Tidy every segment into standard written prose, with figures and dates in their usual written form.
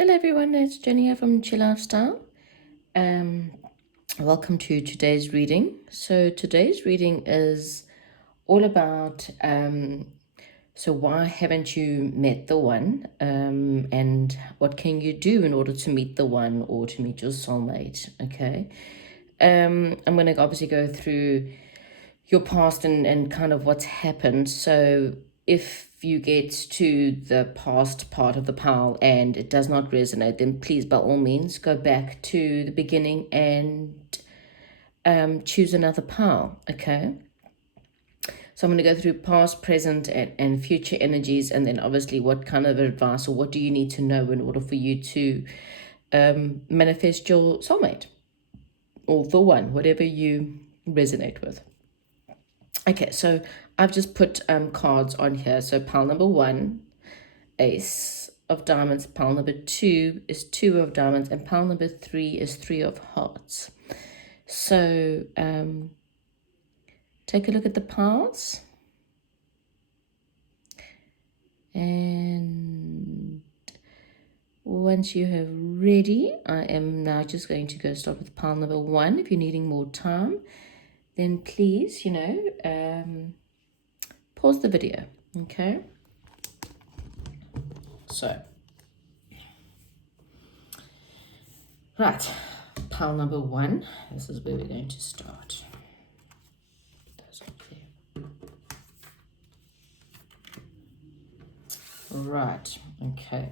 Hello everyone, it's Jenny here from Chill Lifestyle. Um, Welcome to today's reading. So today's reading is all about so why haven't you met the one? And what can you do in order to meet the one or to meet your soulmate? Okay. I'm gonna obviously go through your past and kind of what's happened. So if you get to the past part of the pile and it does not resonate, then please, by all means, go back to the beginning and choose another pile, okay? So I'm going to go through past, present, and future energies, and then obviously what kind of advice or what do you need to know in order for you to manifest your soulmate or the one, whatever you resonate with. Okay, so I've just put cards on here. So pile number one, ace of diamonds. Pile number two is two of diamonds. And pile number three is three of hearts. So take a look at the piles. And once you have ready, I am now just going to go start with pile number one. If you're needing more time, then please, pause the video, okay? So, right, pile number one, this is where we're going to start. Those up there. Right, okay.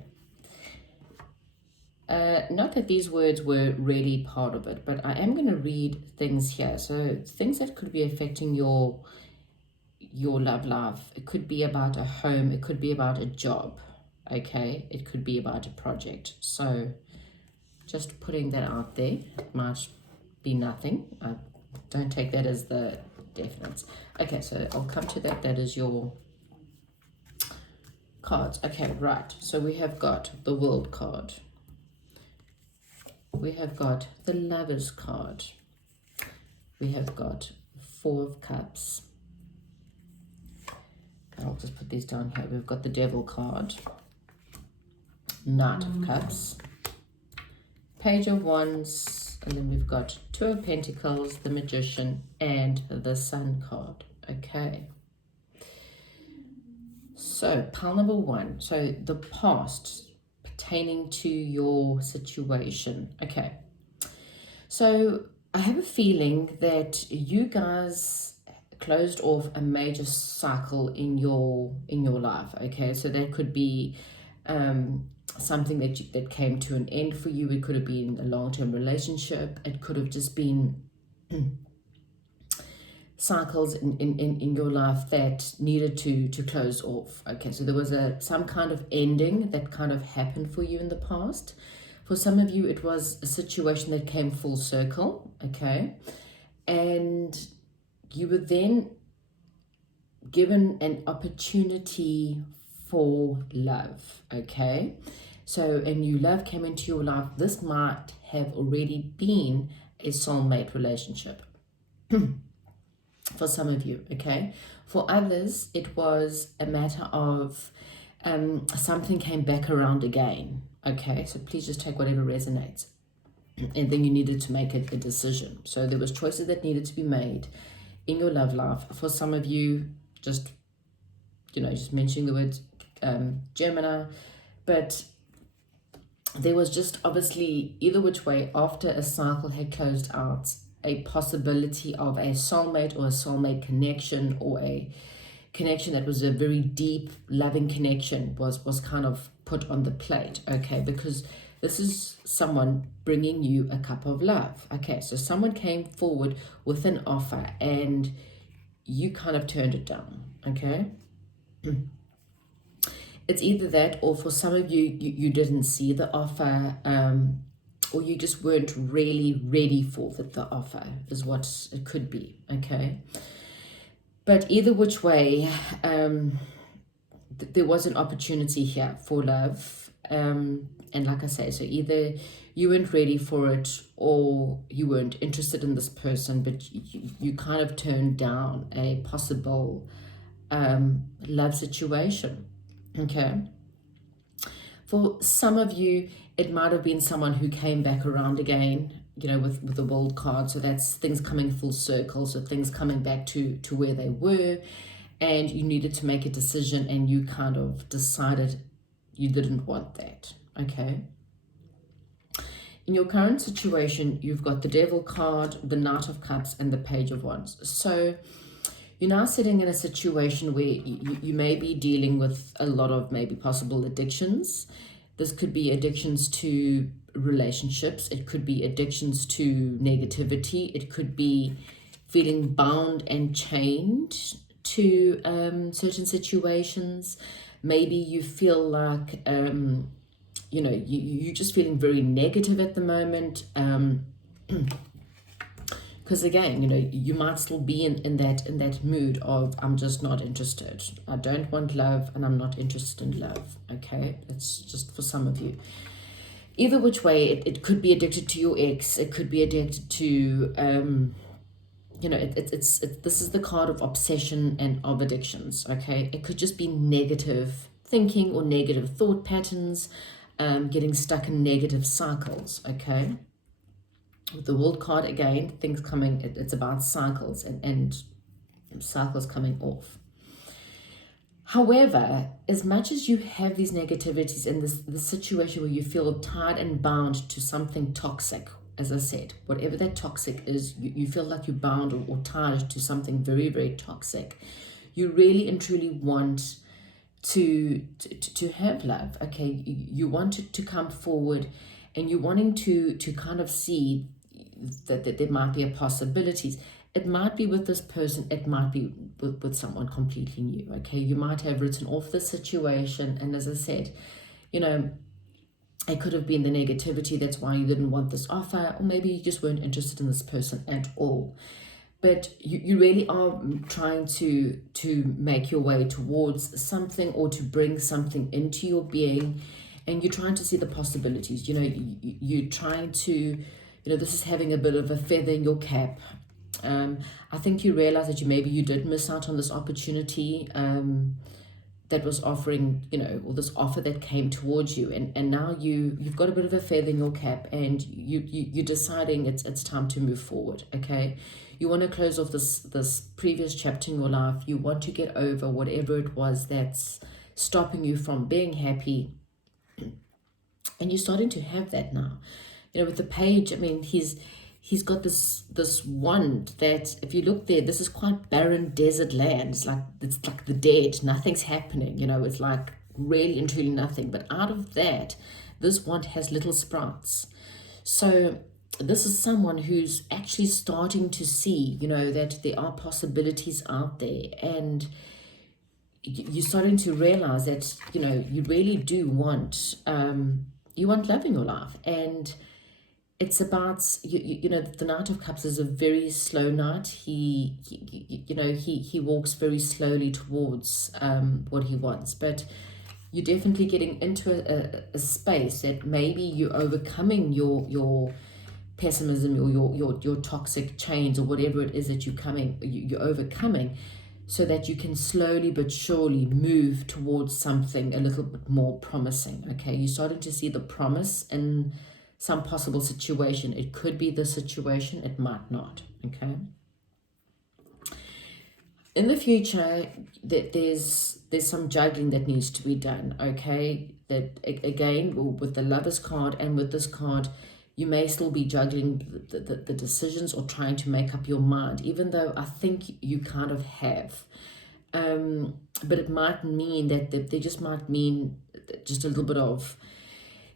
Not that these words were really part of it, but I am going to read things here. So things that could be affecting your love life. It could be about a home. It could be about a job. Okay. It could be about a project. So just putting that out there. It might be nothing. Don't take that as the definites. Okay. So I'll come to that. That is your cards. Okay. Right. So we have got the World card. We have got the Lovers card. We have got Four of Cups. I'll just put these down here. We've got the Devil card. Knight of Cups. Page of Wands. And then we've got Two of Pentacles, the Magician, and the Sun card. Okay. So, pile number one. So, the past pertaining to your situation. Okay. So, I have a feeling that you guys closed off a major cycle in your life. Okay, so that could be something that came to an end for you. It could have been a long-term relationship. It could have just been cycles in your life that needed to close off. Okay, so there was some kind of ending that kind of happened for you in the past. For some of you, it was a situation that came full circle, okay? And you were then given an opportunity for love, okay? So a new love came into your life. This might have already been a soulmate relationship for some of you, okay? For others, it was a matter of something came back around again, okay? So please just take whatever resonates. And then you needed to make a decision. So there was choices that needed to be made in your love life. For some of you, just mentioning the words Gemini, but there was just obviously either which way, after a cycle had closed out, a possibility of a soulmate or a soulmate connection, or a connection that was a very deep loving connection was kind of put on the plate, okay? Because this is someone bringing you a cup of love, okay? So someone came forward with an offer and you kind of turned it down, okay? It's either that, or for some of you didn't see the offer, or you just weren't really ready for the offer, is what it could be, okay? But either which way, there was an opportunity here for love. And like I say, so either you weren't ready for it or you weren't interested in this person, but you kind of turned down a possible love situation, okay? For some of you, It might have been someone who came back around again, with the World card. So that's things coming full circle. So things coming back to where they were, and you needed to make a decision, and you kind of decided you didn't want that. Okay. In your current situation, you've got the Devil card, the Knight of Cups, and the Page of Wands. So you're now sitting in a situation where you may be dealing with a lot of maybe possible addictions. This could be addictions to relationships. It could be addictions to negativity. It could be feeling bound and chained to certain situations. Maybe you feel like, you're just feeling very negative at the moment. Because again, you might still be in that mood of, I'm just not interested. I don't want love, and I'm not interested in love. Okay, it's just for some of you. Either which way, it could be addicted to your ex. It could be addicted to, this is the card of obsession and of addictions. Okay, it could just be negative thinking or negative thought patterns, getting stuck in negative cycles. Okay. With the World card, again, things coming, it's about cycles and cycles coming off. However, as much as you have these negativities in this situation where you feel tied and bound to something toxic, as I said, whatever that toxic is, you feel like you're bound or tied to something very, very toxic. You really and truly want to have love. Okay, you want it to come forward, and you're wanting to kind of see that there might be a possibilities. It might be with this person, it might be with someone completely new. Okay, you might have written off the situation, and as I said, it could have been the negativity, that's why you didn't want this offer, or maybe you just weren't interested in this person at all. But you really are trying to make your way towards something, or to bring something into your being, and you're trying to see the possibilities. You're trying to, this is having a bit of a feather in your cap. I think you realize that maybe you did miss out on this opportunity that was offering, or this offer that came towards you, and now you've got a bit of a feather in your cap, and you're deciding it's time to move forward. Okay, you want to close off this previous chapter in your life. You want to get over whatever it was that's stopping you from being happy, and you're starting to have that now. With the Page, I mean, he's got this wand that, if you look there, this is quite barren desert land. It's like the dead. Nothing's happening. It's like really and truly nothing. But out of that, this wand has little sprouts. So this is someone who's actually starting to see, that there are possibilities out there, and you're starting to realize that, you really do want, you want love in your life. And it's about, the Knight of Cups is a very slow knight. He walks very slowly towards what he wants. But you're definitely getting into a space that maybe you're overcoming your pessimism, or your toxic chains, or whatever it is that you're overcoming, so that you can slowly but surely move towards something a little bit more promising. Okay, you're starting to see the promise in some possible situation. It could be the situation, it might not. Okay, in the future, that there's some juggling that needs to be done. Okay, that again, with the Lovers card and with this card, you may still be juggling the decisions, or trying to make up your mind, even though I think you kind of have. But it might mean that they just might mean just a little bit of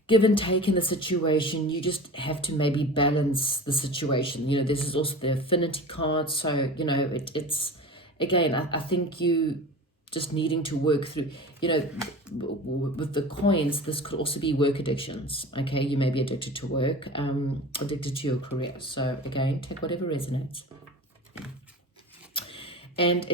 give and take in the situation. You just have to maybe balance the situation. This is also the Affinity card. So, it's, again, I think you just needing to work through, with the coins, this could also be work addictions. Okay, you may be addicted to work, addicted to your career. So again, take whatever resonates. And,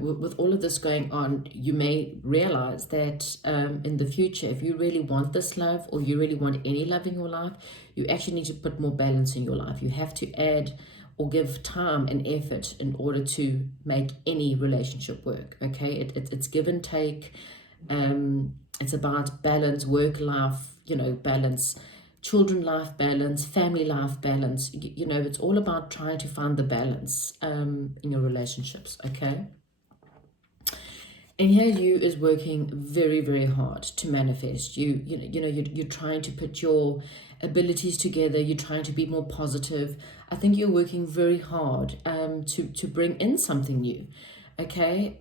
with all of this going on, you may realize that in the future, if you really want this love, or you really want any love in your life, you actually need to put more balance in your life. You have to add or give time and effort in order to make any relationship work. Okay, it's give and take. It's about balance, work life, balance, children life balance, family life balance. It's all about trying to find the balance in your relationships, okay? And here you is working very, very hard to manifest. You're trying to put your abilities together. You're trying to be more positive. I think you're working very hard to bring in something new. Okay.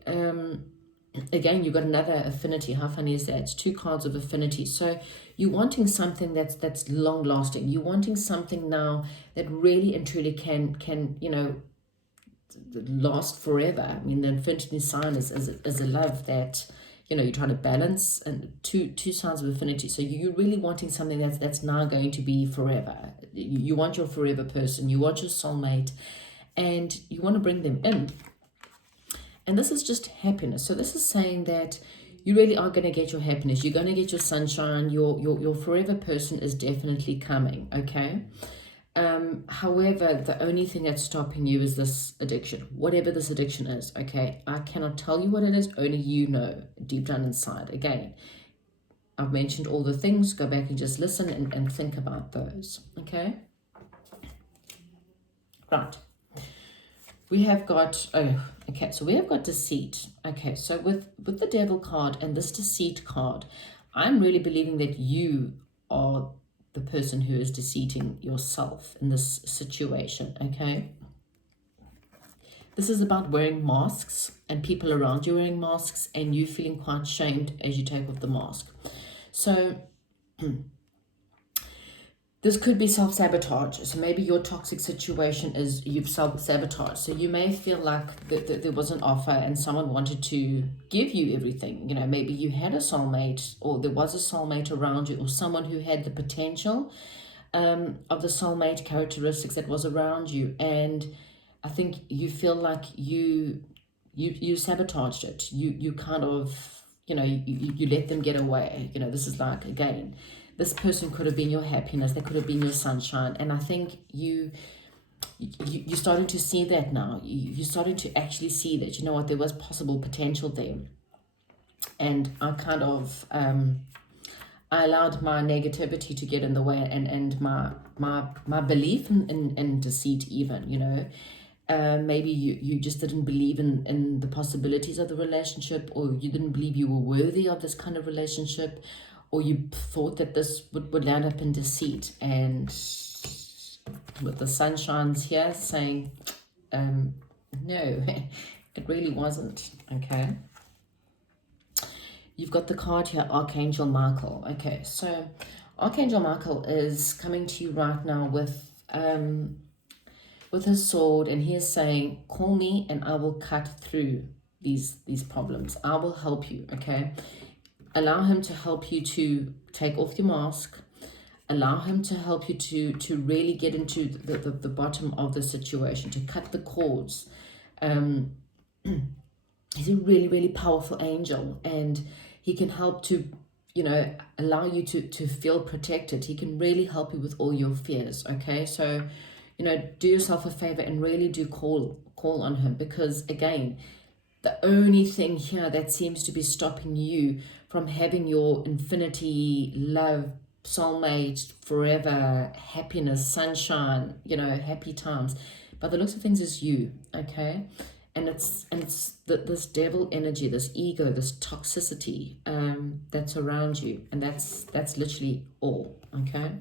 Again, you've got another affinity. How funny is that? It's 2 cards of affinity. So you're wanting something that's long lasting. You're wanting something now that really and truly can last forever. I mean, the infinity sign is a love that you're trying to balance, and two signs of affinity. So you're really wanting something that's now going to be forever. You want your forever person, you want your soulmate, and you want to bring them in. And this is just happiness. So this is saying that you really are going to get your happiness. You're going to get your sunshine. Your forever person is definitely coming, okay? However, the only thing that's stopping you is this addiction, whatever this addiction is, okay? I cannot tell you what it is, only you know deep down inside. Again, I've mentioned all the things. Go back and just listen and think about those, okay? Right. We have got, okay, so we have got deceit. Okay, so with the devil card and this deceit card, I'm really believing that you are the person who is deceiving yourself in this situation, okay? This is about wearing masks and people around you wearing masks and you feeling quite shamed as you take off the mask. So this could be self-sabotage. So maybe your toxic situation is you've self-sabotaged. So you may feel like there was an offer and someone wanted to give you everything. Maybe you had a soulmate, or there was a soulmate around you, or someone who had the potential of the soulmate characteristics that was around you. And I think you feel like you sabotaged it. You kind of, you let them get away. This is like, again, this person could have been your happiness. They could have been your sunshine. And I think you're starting to see that now. You're starting to actually see that, there was possible potential there. And I kind of, I allowed my negativity to get in the way and my belief in deceit even, maybe you just didn't believe in the possibilities of the relationship, or you didn't believe you were worthy of this kind of relationship, or you thought that this would land up in deceit. And with the sunshines here saying, no, it really wasn't, okay? You've got the card here, Archangel Michael. Okay, so Archangel Michael is coming to you right now with his sword, and he is saying, call me and I will cut through these problems. I will help you, okay? Allow him to help you to take off your mask. Allow him to help you to really get into the bottom of the situation, to cut the cords. He's a really, really powerful angel, and he can help to, allow you to feel protected. He can really help you with all your fears, okay? So, do yourself a favor and really do call on him, because, again, the only thing here that seems to be stopping you from having your infinity, love, soulmate, forever, happiness, sunshine, happy times, by the looks of things, is you, okay? And it's this devil energy, this ego, this toxicity that's around you, and that's literally all, okay?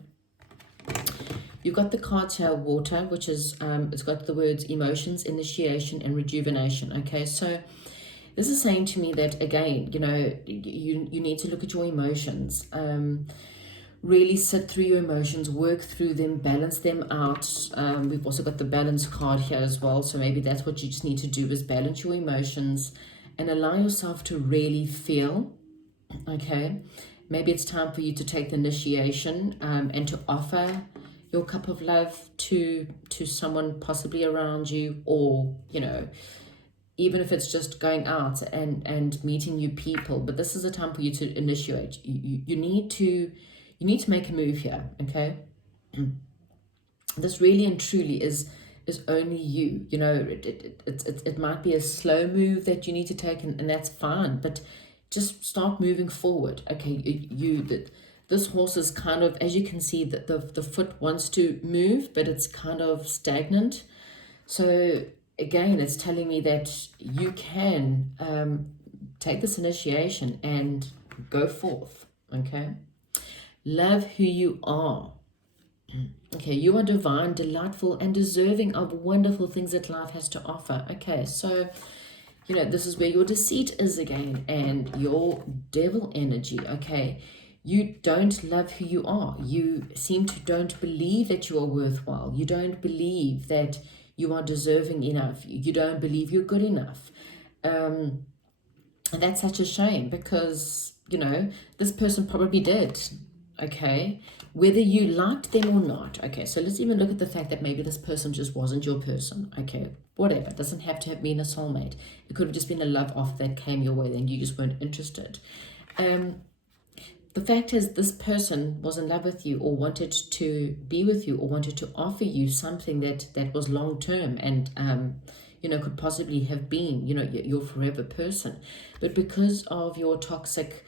You've got the cards here, water, which is, it's got the words emotions, initiation, and rejuvenation, okay? So this is saying to me that, again, you need to look at your emotions, really sit through your emotions, work through them, balance them out. We've also got the balance card here as well, so maybe that's what you just need to do, is balance your emotions and allow yourself to really feel, okay? Maybe it's time for you to take the initiation and to offer your cup of love to someone possibly around you, or, even if it's just going out and meeting new people. But this is a time for you to initiate. You need to make a move here, okay? This really and truly is only you. It might be a slow move that you need to take, and that's fine. But just start moving forward. Okay, this horse is kind of, as you can see, that the foot wants to move, but it's kind of stagnant. So again, it's telling me that you can take this initiation and go forth. Okay, love who you are. Okay, you are divine, delightful, and deserving of wonderful things that life has to offer. Okay, so this is where your deceit is again, and your devil energy. Okay, you don't love who you are. You seem to don't believe that you are worthwhile. You don't believe that you are deserving enough. You don't believe you're good enough. And that's such a shame, because, this person probably did. Okay, whether you liked them or not. Okay, so let's even look at the fact that maybe this person just wasn't your person. Okay, whatever. It doesn't have to have been a soulmate. It could have just been a love offer that came your way and you just weren't interested. The fact is, this person was in love with you, or wanted to be with you, or wanted to offer you something that was long term, and could possibly have been your forever person. But because of your toxic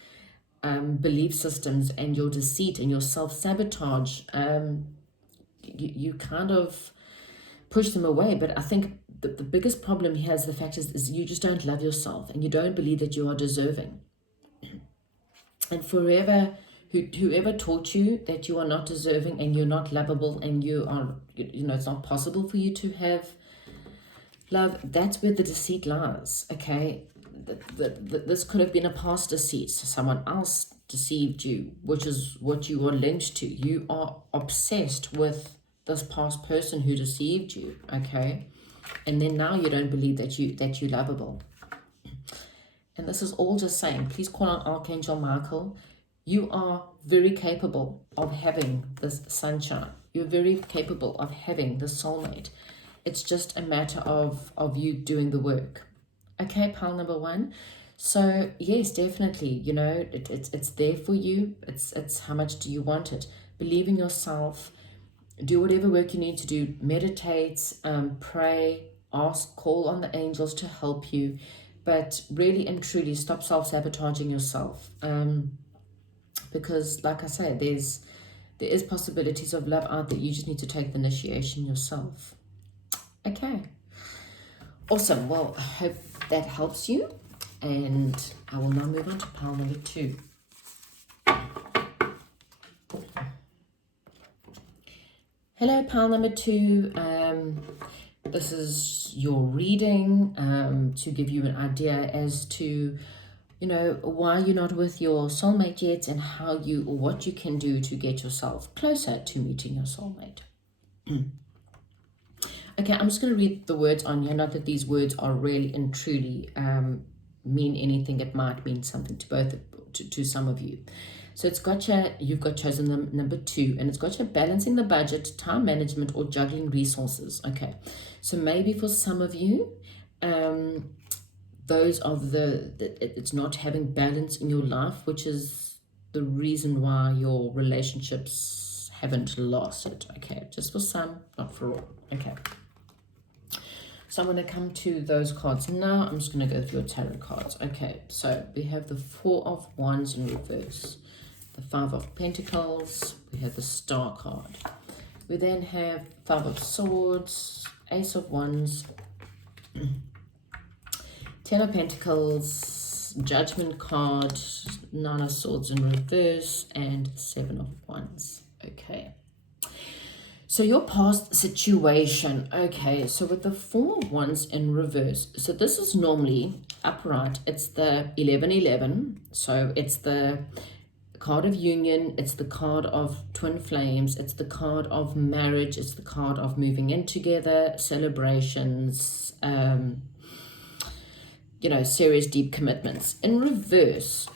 belief systems and your deceit and your self-sabotage, you kind of push them away. But I think the biggest problem here is the fact is you just don't love yourself, and you don't believe that you are deserving. And forever, whoever taught you that you are not deserving and you're not lovable and you are, it's not possible for you to have love, that's where the deceit lies. Okay, this could have been a past deceit. So someone else deceived you, which is what you are linked to. You are obsessed with this past person who deceived you. Okay, and then now you don't believe that you're lovable. And this is all just saying, please call on Archangel Michael. You are very capable of having this sunshine. You're very capable of having this soulmate. It's just a matter of you doing the work. Okay, pile number 1. So yes, definitely, it's there for you. It's how much do you want it? Believe in yourself. Do whatever work you need to do. Meditate, pray, ask, call on the angels to help you. But really and truly, stop self-sabotaging yourself. Because, like I said, there is possibilities of love out there. You just need to take the initiation yourself. Okay. Awesome. Well, I hope that helps you. And I will now move on to pile number 2. Hello, pile number 2. This is your reading to give you an idea as to, why you're not with your soulmate yet, and what you can do to get yourself closer to meeting your soulmate. Okay, I'm just going to read the words on here. Not that these words are really and truly mean anything. It might mean something to some of you. So you've got chosen the number 2, and it's got you balancing the budget, time management, or juggling resources. Okay, so maybe for some of you, those are it's not having balance in your life, which is the reason why your relationships haven't lasted. Okay, just for some, not for all. Okay. So I'm going to come to those cards now. I'm just going to go through your tarot cards. Okay, so we have the 4 of Wands in reverse, the 5 of Pentacles, we have the Star card. We then have 5 of Swords, Ace of Wands, 10 of Pentacles, Judgment card, 9 of Swords in reverse, and 7 of Wands. Okay. So your past situation, okay, so with the 4 of Wands in reverse, so this is normally upright, it's the 1111, so it's the card of union, it's the card of twin flames, it's the card of marriage, it's the card of moving in together, celebrations, serious deep commitments. In reverse,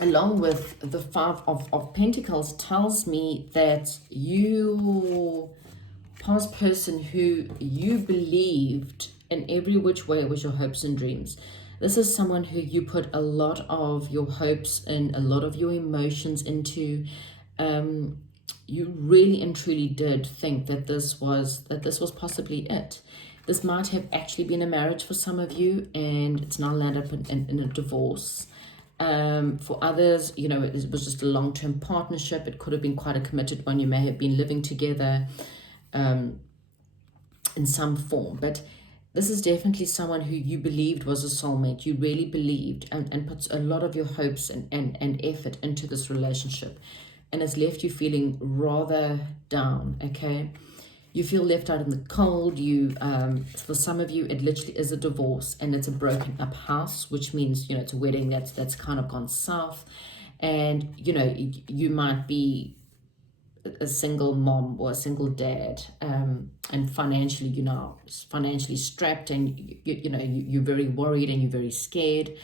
along with the 5 of Pentacles, tells me that your past person who you believed in every which way was your hopes and dreams. This is someone who you put a lot of your hopes and a lot of your emotions into. You really and truly did think that this was possibly it. This might have actually been a marriage for some of you, and it's now landed up in a divorce. For others, you know, it was just a long-term partnership. It could have been quite a committed one. You may have been living together in some form, but this is definitely someone who you believed was a soulmate. You really believed and puts a lot of your hopes and effort into this relationship, and has left you feeling rather down, okay? You feel left out in the cold. For some of you, it literally is a divorce, and it's a broken up house, which means, you know, it's a wedding that's kind of gone south. And, you know, you might be a single mom or a single dad, and financially, you know, financially strapped, and you're very worried and you're very scared,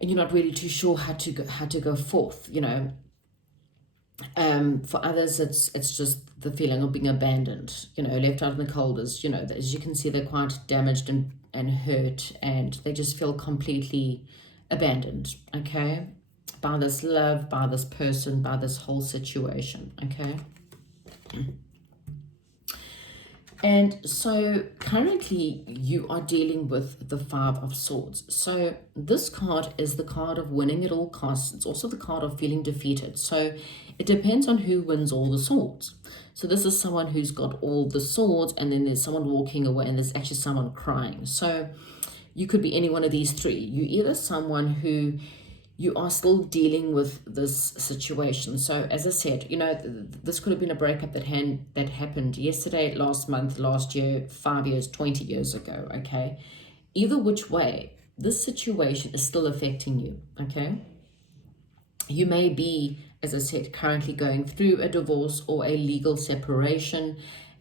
and you're not really too sure how to go forth, you know. For others, it's just the feeling of being abandoned, you know, left out in the cold. As you know, as you can see, they're quite damaged and hurt, and they just feel completely abandoned, okay, by this love, by this person, by this whole situation, okay. And so currently you are dealing with the Five of Swords. So this card is the card of winning at all costs. It's also the card of feeling defeated. So it depends on who wins all the swords. So this is someone who's got all the swords, and then there's someone walking away, and there's actually someone crying. So you could be any one of these three. You're either someone who you are still dealing with this situation. So as I said, you know, this could have been a breakup that happened yesterday, last month, last year, 5 years, 20 years ago, okay? Either which way, this situation is still affecting you, okay? You may be, as I said, currently going through a divorce or a legal separation,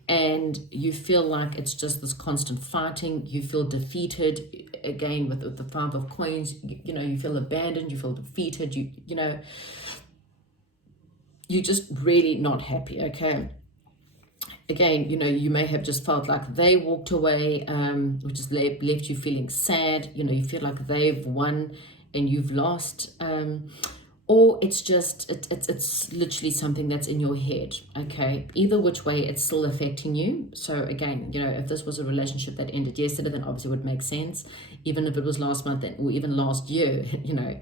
and you feel like it's just this constant fighting. You feel defeated, again with the Five of Coins. You know, you feel abandoned, you feel defeated, you know, you're just really not happy, okay? Again, you know, you may have just felt like they walked away, which has left you feeling sad. You know, you feel like they've won and you've lost, or it's just it's literally something that's in your head, okay? Either which way, it's still affecting you. So again, you know, if this was a relationship that ended yesterday, then obviously it would make sense. Even if it was last month, or even last year, you know.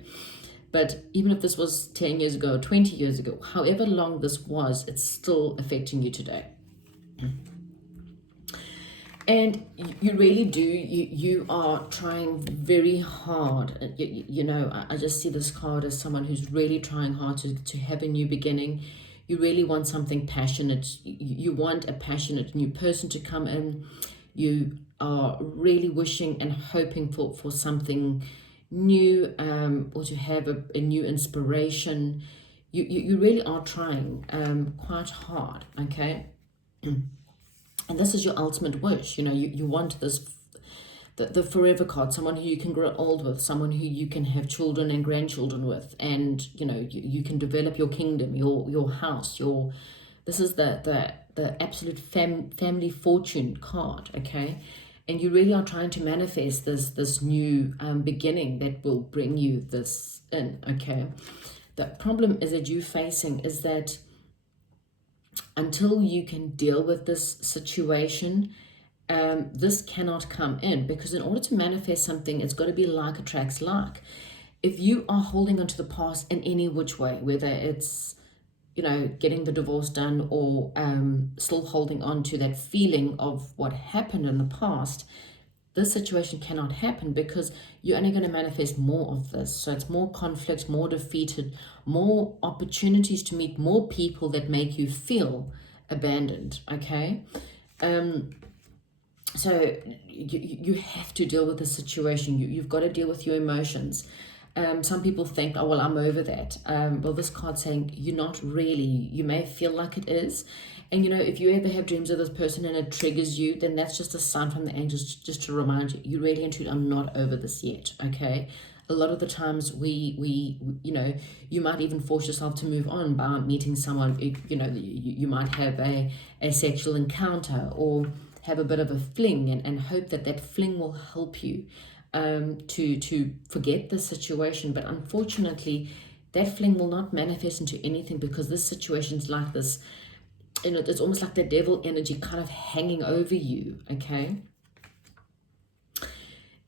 But even if this was 10 years ago, 20 years ago, however long this was, it's still affecting you today. And you really do, you are trying very hard. You know, I just see this card as someone who's really trying hard to have a new beginning. You really want something passionate. You want a passionate new person to come in. You are really wishing and hoping for something new, or to have a new inspiration. You really are trying quite hard, okay? And this is your ultimate wish. You know, you want this, the forever card, someone who you can grow old with, someone who you can have children and grandchildren with, and, you know, you can develop your kingdom, your house, this is the absolute family fortune card, okay? And you really are trying to manifest this new beginning that will bring you this in, okay? The problem is that you're facing is that until you can deal with this situation, this cannot come in, because in order to manifest something, it's got to be like attracts like. If you are holding onto the past in any which way, whether it's, you know, getting the divorce done, or still holding on to that feeling of what happened in the past, this situation cannot happen, because you're only going to manifest more of this. So it's more conflict, more defeated, more opportunities to meet more people that make you feel abandoned, okay? So you have to deal with the situation. You've got to deal with your emotions. Some people think, oh, well, I'm over that. Well, this card's saying you're not really. You may feel like it is. And, you know, if you ever have dreams of this person and it triggers you, then that's just a sign from the angels just to remind you, you really and truly are not over this yet, okay? A lot of the times we you know, you might even force yourself to move on by meeting someone. You know, you might have a sexual encounter, or have a bit of a fling, and hope that fling will help you to forget the situation. But unfortunately, that fling will not manifest into anything, because this situation's like this, you know, it's almost like the devil energy kind of hanging over you, okay?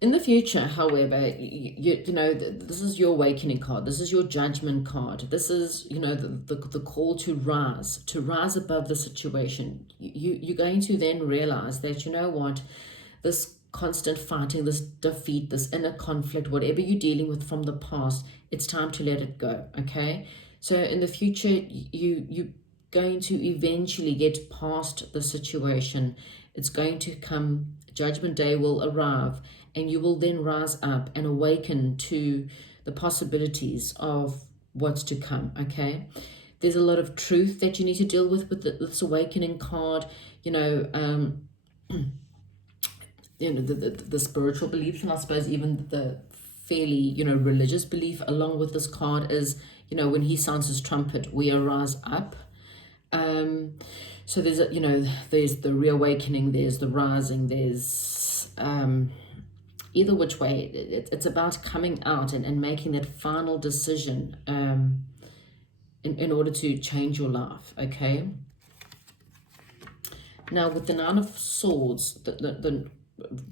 In the future, however, this is your awakening card. This is your judgment card. This is, the call to rise above the situation. You're going to then realize that, you know what, this constant fighting, this defeat, this inner conflict, whatever you're dealing with from the past, it's time to let it go, okay? So in the future, you're going to eventually get past the situation. It's going to come, Judgment Day will arrive, and you will then rise up and awaken to the possibilities of what's to come, okay? There's a lot of truth that you need to deal with this awakening card, the spiritual beliefs, and I suppose even the fairly, religious belief along with this card is, when he sounds his trumpet, we arise up. So there's there's the reawakening, there's the rising, there's either which way, it's about coming out and making that final decision in order to change your life, okay? Now, with the Nine of Swords, the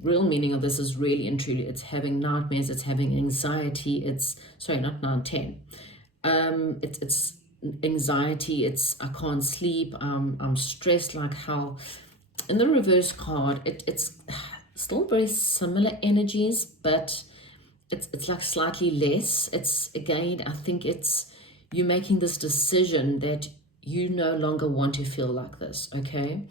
real meaning of this is really and truly, it's having nightmares, it's having anxiety, it's, sorry, not 9, 10. It's anxiety, it's I can't sleep, I'm stressed like hell. In the reverse card, it's still very similar energies, but it's like slightly less. It's, again, I think it's you making this decision that you no longer want to feel like this, okay?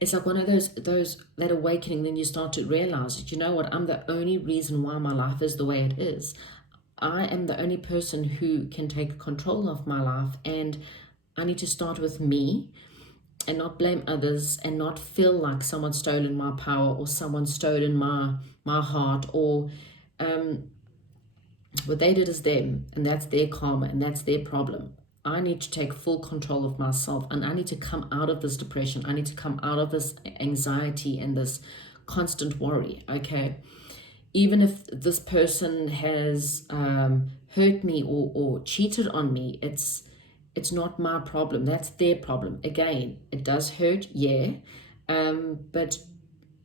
It's like one of that awakening, then you start to realize that, you know what, I'm the only reason why my life is the way it is. I am the only person who can take control of my life, and I need to start with me and not blame others and not feel like someone's stolen my power or someone's stolen my heart, or what they did is them, and that's their karma and that's their problem. I need to take full control of myself, and I need to come out of this depression. I need to come out of this anxiety and this constant worry, okay? Even if this person has hurt me or cheated on me, it's not my problem. That's their problem. Again, it does hurt, yeah, but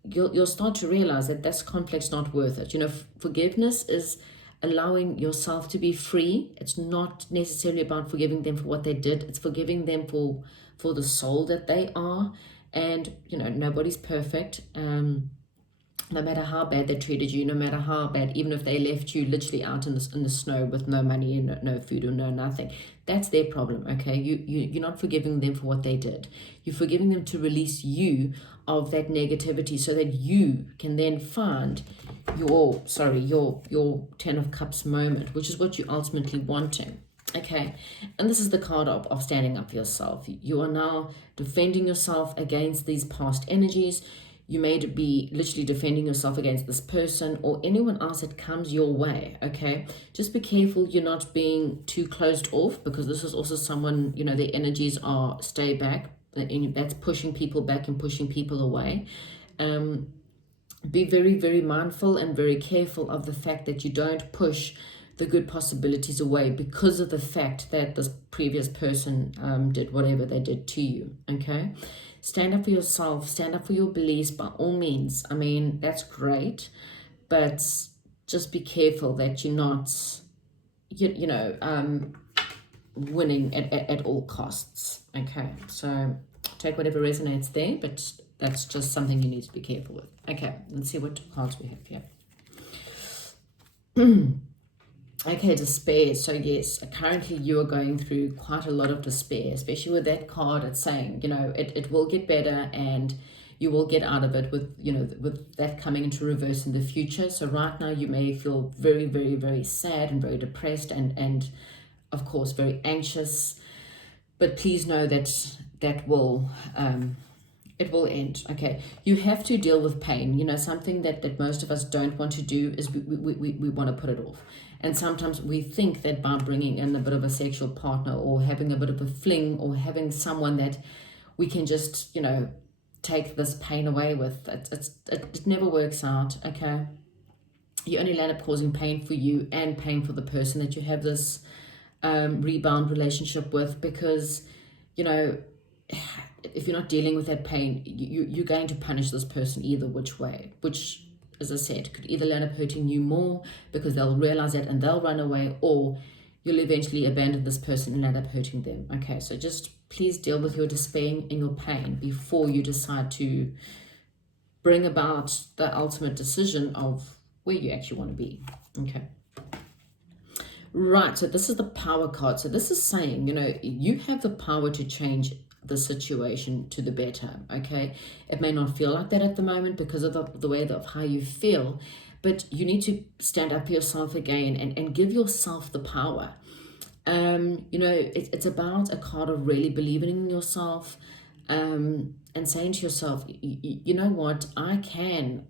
you'll start to realize that this conflict's not worth it. Forgiveness is allowing yourself to be free. It's not necessarily about forgiving them for what they did. It's forgiving them for the soul that they are. And, nobody's perfect. No matter how bad they treated you, no matter how bad, even if they left you literally out in the snow with no money and no food or no nothing, that's their problem, okay? You're not forgiving them for what they did. You're forgiving them to release you of that negativity so that you can then find your Ten of Cups moment, which is what you're ultimately wanting. Okay, and this is the card of standing up for yourself. You are now defending yourself against these past energies. You may be literally defending yourself against this person or anyone else that comes your way, okay? Just be careful you're not being too closed off, because this is also someone, their energies are stay back. That's pushing people back and pushing people away. Be very, very mindful and very careful of the fact that you don't push the good possibilities away because of the fact that this previous person did whatever they did to you, okay? Stand up for yourself, stand up for your beliefs by all means. I mean, that's great, but just be careful that you're not, winning at all costs, okay? So take whatever resonates there, but that's just something you need to be careful with. Okay, let's see what cards we have here. Okay, despair. So yes, currently you are going through quite a lot of despair, especially with that card. It's saying, it will get better and you will get out of it with, with that coming into reverse in the future. So right now you may feel very, very, very sad and very depressed and of course, very anxious. But please know that will, it will end, okay? You have to deal with pain. Something that most of us don't want to do is we want to put it off. And sometimes we think that by bringing in a bit of a sexual partner or having a bit of a fling or having someone that we can just, take this pain away with, it never works out, okay? You only end up causing pain for you and pain for the person that you have this rebound relationship with, because, if you're not dealing with that pain, you're going to punish this person either which way, which as I said, could either end up hurting you more because they'll realize that and they'll run away, or you'll eventually abandon this person and end up hurting them. Okay, so just please deal with your despair and your pain before you decide to bring about the ultimate decision of where you actually want to be. Okay. Right, so this is the power card. So this is saying, you have the power to change the situation to the better, okay? It may not feel like that at the moment because of the way of how you feel, but you need to stand up for yourself again and give yourself the power. It's about a card of really believing in yourself, and saying to yourself, you know what, I can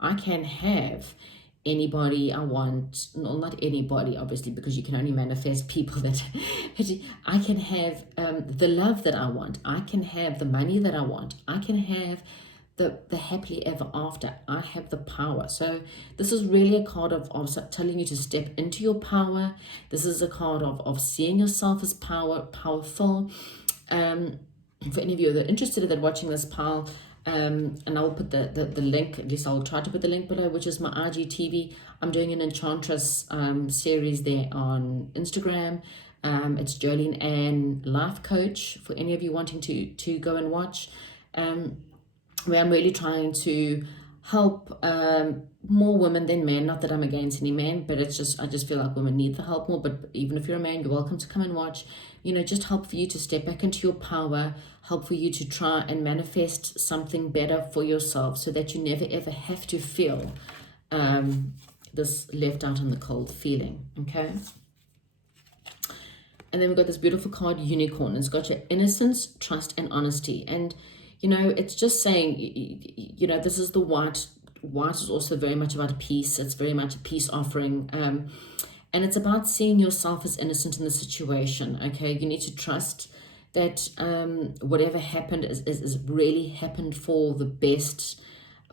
have anybody I want. No, not anybody, obviously, because you can only manifest people that I can have the love that I want. I can have the money that I want. I can have the happily ever after. I have the power. So this is really a card of telling you to step into your power. This is a card of seeing yourself as powerful. For any of you that are interested in watching this pile, and I'll put the link, at least I'll try to put the link below, which is my IGTV. I'm doing an Enchantress series there on Instagram. It's Jolene Ann Life Coach, for any of you wanting to go and watch, where I'm really trying to help more women than men. Not that I'm against any men, but it's just, I just feel like women need the help more. But even if you're a man, you're welcome to come and watch. Just help for you to step back into your power, help for you to try and manifest something better for yourself, so that you never ever have to feel this left out in the cold feeling. Okay. And then we've got this beautiful card, Unicorn. It's got your innocence, trust, and honesty. And it's just saying, this is the white. White is also very much about peace. It's very much a peace offering. And it's about seeing yourself as innocent in the situation. Okay, you need to trust that whatever happened is really happened for the best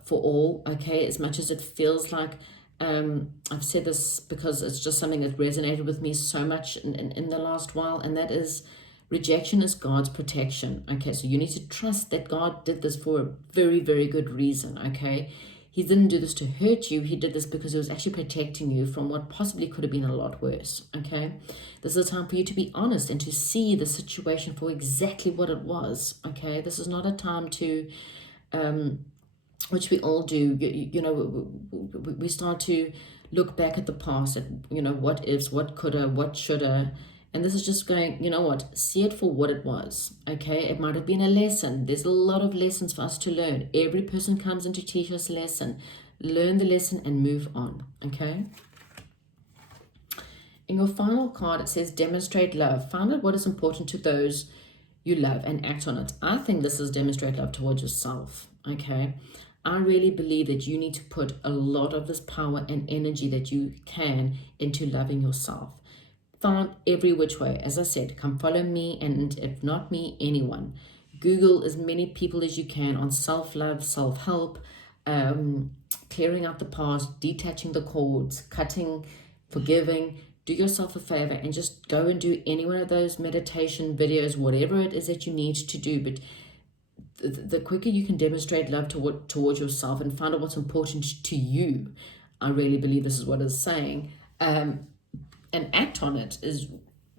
for all. Okay, as much as it feels like, I've said this because it's just something that resonated with me so much in the last while, and that is, rejection is God's protection. Okay, so you need to trust that God did this for a very, very good reason. Okay, He didn't do this to hurt you. He did this because He was actually protecting you from what possibly could have been a lot worse. Okay, this is a time for you to be honest and to see the situation for exactly what it was. Okay, this is not a time to which we all do, we start to look back at the past, at what ifs, what coulda, what shoulda. And this is just going, see it for what it was. Okay, it might have been a lesson. There's a lot of lessons for us to learn. Every person comes in to teach us a lesson. Learn the lesson and move on. Okay. In your final card, it says demonstrate love. Find out what is important to those you love and act on it. I think this is demonstrate love towards yourself. Okay. I really believe that you need to put a lot of this power and energy that you can into loving yourself. Find every which way. As I said, come follow me, and if not me, anyone. Google as many people as you can on self-love, self-help, clearing out the past, detaching the cords, cutting, forgiving. Do yourself a favor and just go and do any one of those meditation videos, whatever it is that you need to do. But the quicker you can demonstrate love towards yourself and find out what's important to you, I really believe this is what it's saying, and act on it, is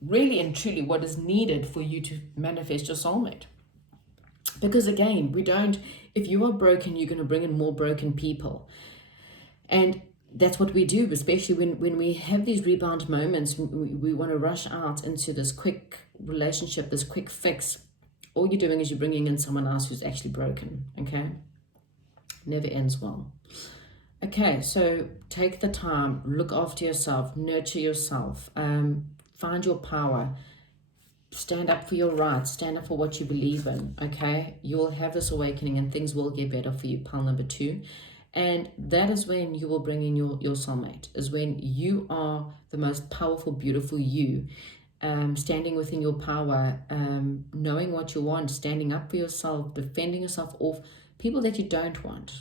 really and truly what is needed for you to manifest your soulmate. Because again, if you are broken, you're going to bring in more broken people. And that's what we do, especially when we have these rebound moments. We want to rush out into this quick relationship, this quick fix. All you're doing is you're bringing in someone else who's actually broken. Okay, never ends well. Okay, so take the time, look after yourself, nurture yourself, find your power, stand up for your rights, stand up for what you believe in. Okay, you'll have this awakening and things will get better for you. Pile number 2. And that is when you will bring in your soulmate, is when you are the most powerful, beautiful you, standing within your power, knowing what you want, standing up for yourself, defending yourself off people that you don't want,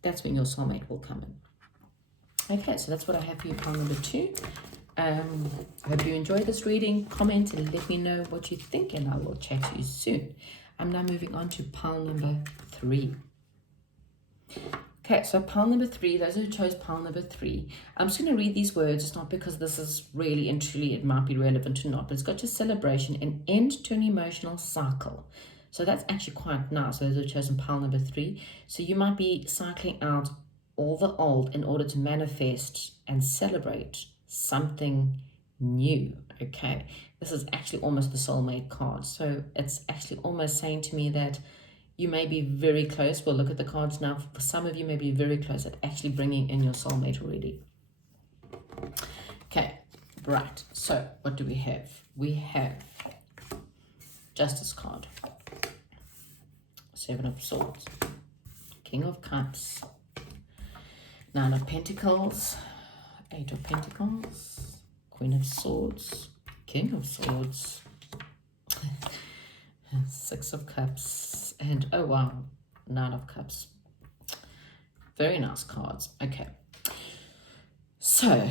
that's when your soulmate will come in. Okay, so that's what I have for you, pile number 2. I hope you enjoyed this reading. Comment and let me know what you think, and I will chat to you soon. I'm now moving on to pile number 3. Okay, so pile number 3, those who chose pile number 3, I'm just going to read these words. It's not because this is really and truly, it might be relevant or not, but it's got your celebration, an end to an emotional cycle. So that's actually quite nice, those who have chosen pile number 3. So you might be cycling out all the old in order to manifest and celebrate something new. Okay, this is actually almost the soulmate card. So it's actually almost saying to me that you may be very close. We'll look at the cards now. For some of you, may be very close at actually bringing in your soulmate already. Okay, right. So what do we have? We have Justice card, 7 of Swords, King of Cups, 9 of Pentacles, 8 of Pentacles, Queen of Swords, King of Swords, 6 of Cups, and oh wow, 9 of Cups. Very nice cards. Okay. So,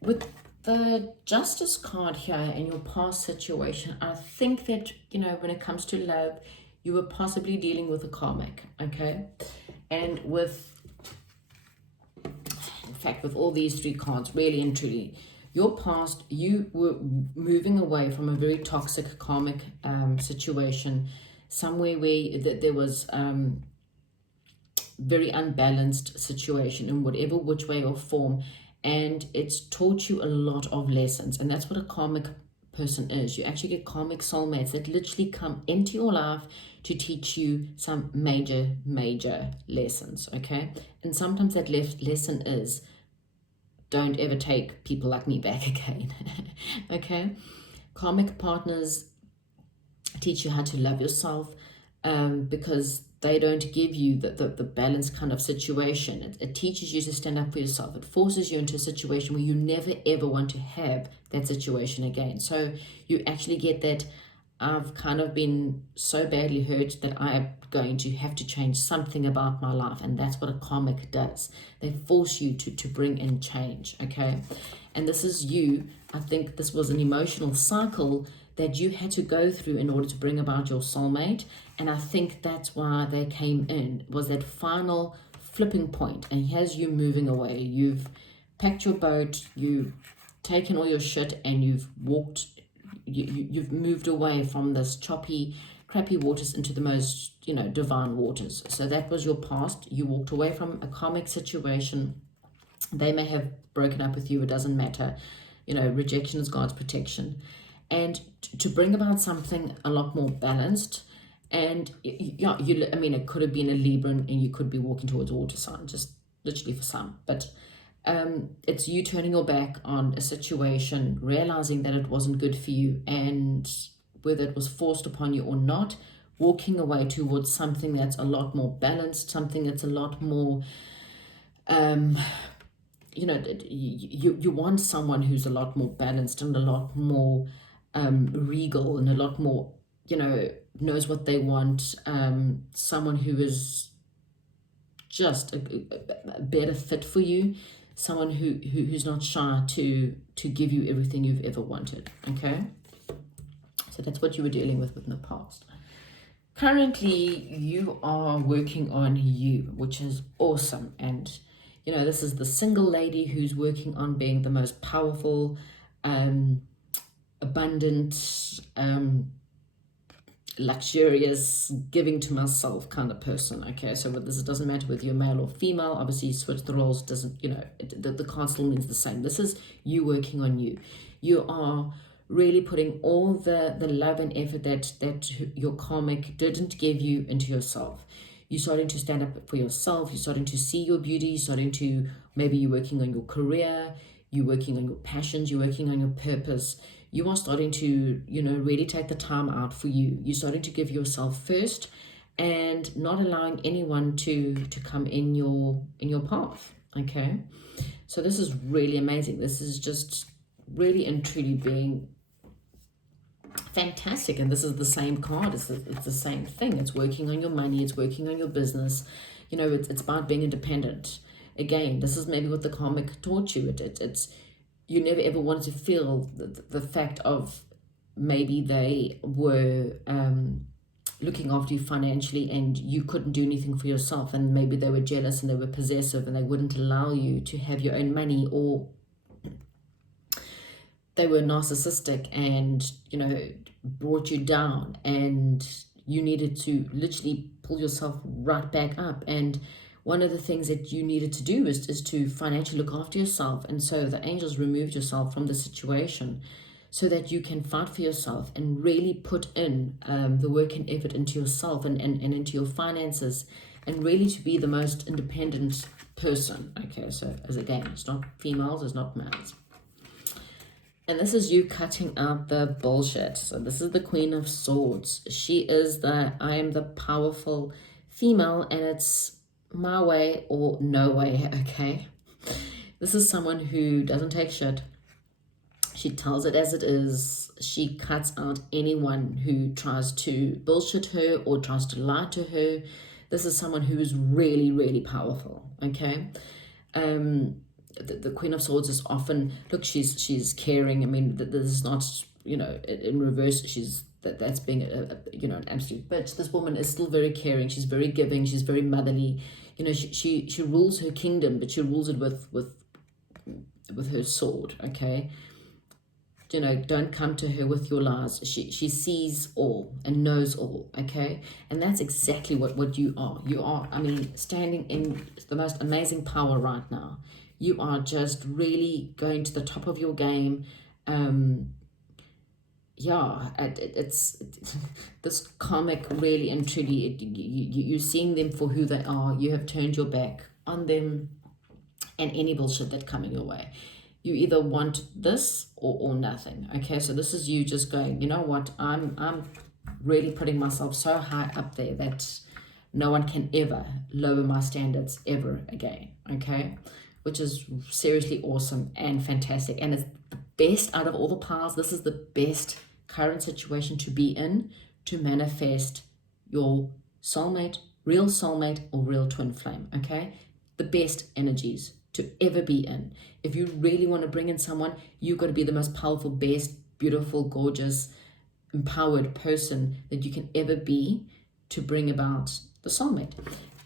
with the Justice card here in your past situation, I think that, you know, when it comes to love, you were possibly dealing with a karmic, okay? And with, in fact, with all these 3 cards, really and truly, your past, you were moving away from a very toxic karmic situation, somewhere where there was very unbalanced situation in whatever which way or form, and it's taught you a lot of lessons. And that's what a karmic person is. You actually get karmic soulmates that literally come into your life to teach you some major lessons, okay? And sometimes that lesson is, don't ever take people like me back again. Okay? Karmic partners teach you how to love yourself, because they don't give you the balanced kind of situation. It teaches you to stand up for yourself. It forces you into a situation where you never ever want to have that situation again. So you actually get that, I've kind of been so badly hurt that I'm going to have to change something about my life. And that's what a karmic does. They force you to bring in change, okay? And this is you. I think this was an emotional cycle that you had to go through in order to bring about your soulmate. And I think that's why they came in, was that final flipping point. And here's you moving away. You've packed your boat, you've taken all your shit, and you've walked, you've moved away from this choppy, crappy waters into the most, you know, divine waters. So that was your past. You walked away from a karmic situation. They may have broken up with you, it doesn't matter. You know, rejection is God's protection. And to bring about something a lot more balanced. And yeah, I mean, it could have been a Libra, and you could be walking towards a water sign, just literally for some. But it's you turning your back on a situation, realizing that it wasn't good for you, and whether it was forced upon you or not, walking away towards something that's a lot more balanced, something that's a lot more, you know, you want someone who's a lot more balanced and a lot more regal and a lot more, you know, knows what they want, someone who is just a better fit for you, someone who's not shy to give you everything you've ever wanted, okay? So that's what you were dealing with in the past. Currently, you are working on you, which is awesome. And, you know, this is the single lady who's working on being the most powerful, abundant, luxurious, giving to myself kind of person, okay? So this doesn't matter whether you're male or female. Obviously, switch the roles, doesn't, you know, the card still means the same. This is you working on you. You are really putting all the love and effort that your karmic didn't give you into yourself. You're starting to stand up for yourself. You're starting to see your beauty. You're starting to, maybe you're working on your career. You're working on your passions. You're working on your purpose. You are starting to, you know, really take the time out for you. You're starting to give yourself first, and not allowing anyone to come in your path, okay? So this is really amazing. This is just really and truly being fantastic. And this is the same card. It's the same thing. It's working on your money. It's working on your business. You know, it's about being independent. Again, this is maybe what the karmic taught you. It's you never ever wanted to feel the fact of maybe they were looking after you financially, and you couldn't do anything for yourself, and maybe they were jealous and they were possessive and they wouldn't allow you to have your own money, or they were narcissistic and, you know, brought you down, and you needed to literally pull yourself right back up. And one of the things that you needed to do is to financially look after yourself. And so the angels removed yourself from the situation so that you can fight for yourself and really put in the work and effort into yourself and into your finances, and really to be the most independent person. Okay, so as again, it's not females, it's not males. And this is you cutting out the bullshit. So this is the Queen of Swords. She is I am the powerful female, and it's my way or no way, okay? This is someone who doesn't take shit. She tells it as it is. She cuts out anyone who tries to bullshit her or tries to lie to her. This is someone who is really, really powerful, okay? The Queen of Swords is often, look, she's caring. I mean, this is not, you know, in reverse, that's being you know, an absolute bitch. This woman is still very caring. She's very giving. She's very motherly. You know, she rules her kingdom, but she rules it with her sword, okay? You know, don't come to her with your lies. She sees all and knows all, okay? And that's exactly what you are. You are, I mean, standing in the most amazing power right now. You are just really going to the top of your game. Yeah, it's this comic, really and truly, you're seeing them for who they are. You have turned your back on them and any bullshit that coming your way. You either want this or nothing, okay? So this is you just going, you know what, I'm really putting myself so high up there that no one can ever lower my standards ever again, okay? Which is seriously awesome and fantastic. And it's the best out of all the piles. This is the best current situation to be in to manifest your soulmate, real soulmate, or real twin flame, okay? The best energies to ever be in. If you really want to bring in someone, you've got to be the most powerful, best, beautiful, gorgeous, empowered person that you can ever be to bring about the soulmate.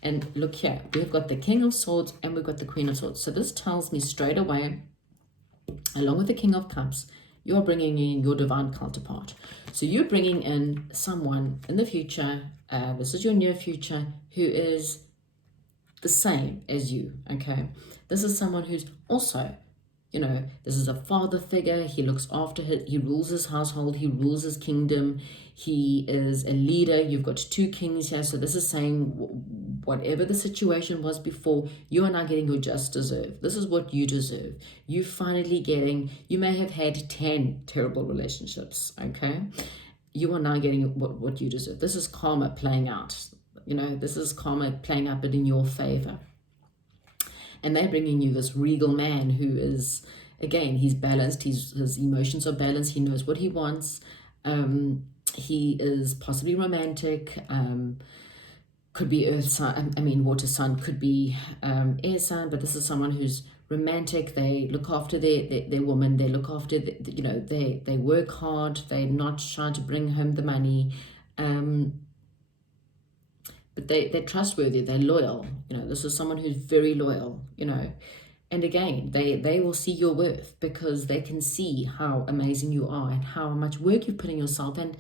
And look here, we've got the King of Swords and we've got the Queen of Swords. So this tells me straight away, along with the King of Cups, you are bringing in your divine counterpart. So you're bringing in someone in the future, this is your near future, who is the same as you, okay? This is someone who's also, you know, this is a father figure. He looks after he rules his household, he rules his kingdom, he is a leader. You've got two kings here. So this is saying whatever the situation was before, you are now getting your just deserve. This is what you deserve. You finally getting, you may have had 10 terrible relationships, okay? You are now getting what you deserve. This is karma playing out. You know, this is karma playing out, but in your favor. And they're bringing you this regal man who is, again, he's balanced. His emotions are balanced. He knows what he wants. He is possibly romantic. Could be earth sign, I mean water sign, could be air sign, but this is someone who's romantic. They look after their woman. They look after, you know, they work hard. They're not trying to bring home the money. But they're trustworthy, they're loyal. You know, this is someone who's very loyal, you know. And again, they will see your worth because they can see how amazing you are and how much work you've put in yourself, and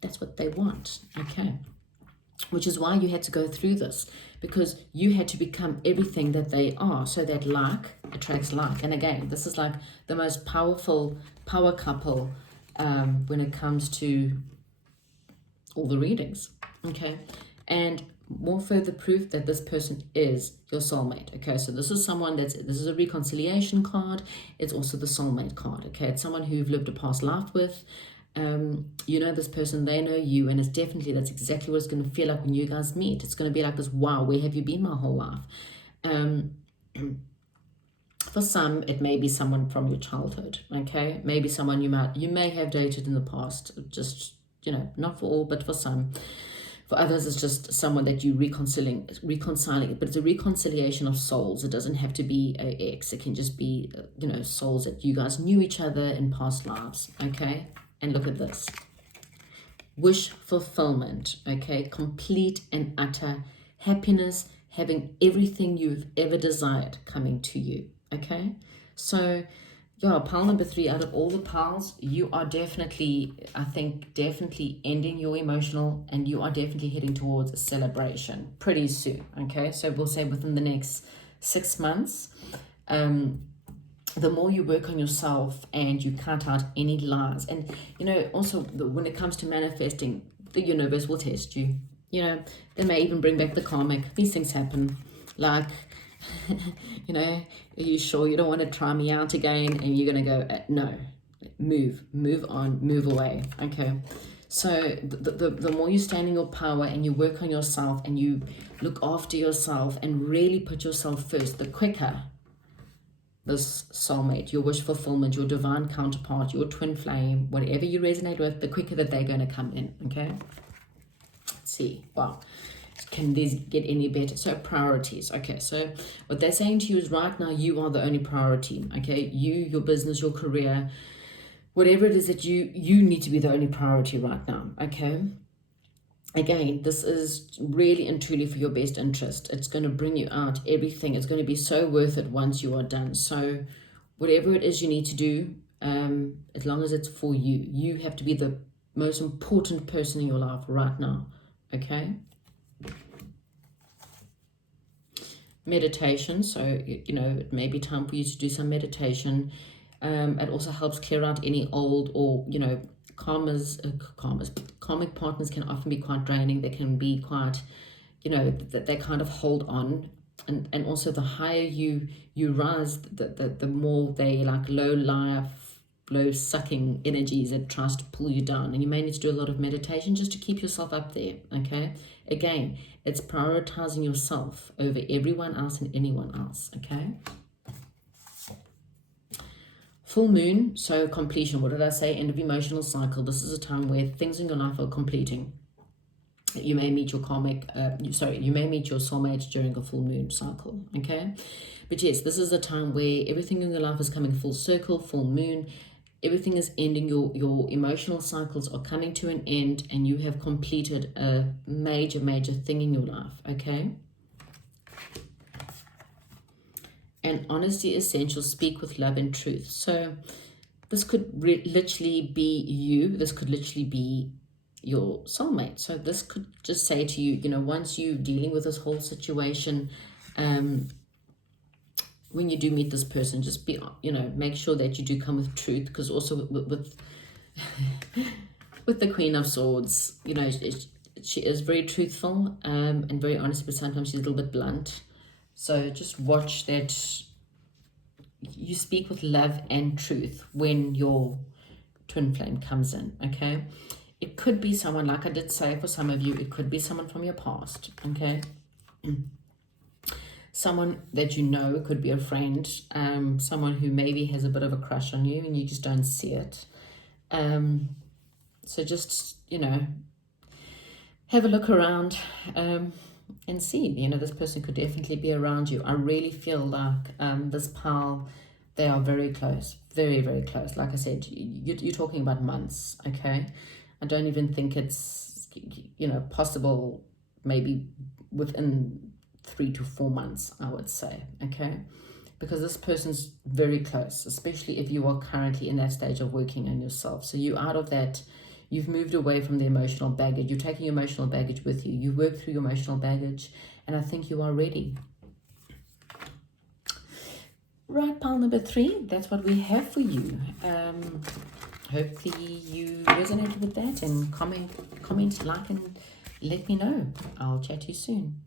that's what they want, okay? Which is why you had to go through this, because you had to become everything that they are, so that like attracts like. And again, this is like the most powerful power couple when it comes to all the readings, okay? And more further proof that this person is your soulmate, okay? So this is someone this is a reconciliation card. It's also the soulmate card, okay? It's someone who you've lived a past life with. You know this person, they know you, and it's definitely, that's exactly what it's going to feel like when you guys meet. It's going to be like this, wow, where have you been my whole life? For some, it may be someone from your childhood, okay? Maybe someone you may have dated in the past, just, you know, not for all, but for some. For others, it's just someone that you reconciling, but it's a reconciliation of souls. It doesn't have to be an ex. It can just be, you know, souls that you guys knew each other in past lives, okay? And look at this. wish fulfillment, okay? Complete and utter happiness, having everything you've ever desired coming to you, okay? So, yeah, pile number 3, out of all the piles, you are definitely, I think, definitely ending your emotional, and you are definitely heading towards a celebration pretty soon, okay? So we'll say within the next 6 months. The more you work on yourself and you cut out any lies, and also when it comes to manifesting, the universe will test you. They may even bring back the karmic. These things happen. Like, are you sure you don't want to try me out again? And you're going to go, no, move on, move away. Okay. So the more you stand in your power and you work on yourself and you look after yourself and really put yourself first, the quicker this soulmate, your wish fulfillment, your divine counterpart, your twin flame, whatever you resonate with, the quicker that they're going to come in, okay? Let's see. Wow. Can this get any better? So priorities. Okay, so what they're saying to you is right now you are the only priority, okay? You, your business, your career, whatever it is that you need to be the only priority right now, okay? Again, this is really and truly for your best interest. It's going to bring you out everything. It's going to be so worth it once you are done. So whatever it is you need to do, as long as it's for you, you have to be the most important person in your life right now, okay? Meditation. So, it may be time for you to do some meditation. It also helps clear out any old or, karmic partners can often be quite draining. They can be quite, that they kind of hold on, and also the higher you rise, the more they like low sucking energies that tries to pull you down, and you may need to do a lot of meditation just to keep yourself up there, okay? Again, it's prioritizing yourself over everyone else and anyone else, okay? Full moon, so completion. What did I say? End of emotional cycle. This is a time where things in your life are completing. You may meet your you may meet your soulmate during a full moon cycle, okay? But yes, this is a time where everything in your life is coming full circle, full moon. Everything is ending. Your emotional cycles are coming to an end, and you have completed a major thing in your life, okay? And honesty essential, speak with love and truth. So this could literally be you. This could literally be your soulmate. So this could just say to you, once you're dealing with this whole situation, when you do meet this person, just be, make sure that you do come with truth, because also with with the Queen of Swords, she is very truthful and very honest, but sometimes she's a little bit blunt. So just watch that you speak with love and truth when your twin flame comes in, okay? It could be someone, like I did say, for some of you, it could be someone from your past, okay? Someone that it could be a friend, someone who maybe has a bit of a crush on you and you just don't see it. So just, have a look around, and see, this person could definitely be around you. I really feel like this pile, they are very close, very, very close. Like I said, you're talking about months, okay? I don't even think it's, possible maybe within 3 to 4 months, I would say, okay? Because this person's very close, especially if you are currently in that stage of working on yourself. So you out of that. You've moved away from the emotional baggage. You're taking your emotional baggage with you. You work through your emotional baggage, and I think you are ready. Right, pile number 3, that's what we have for you. Hopefully you resonated with that, and comment, like, and let me know. I'll chat to you soon.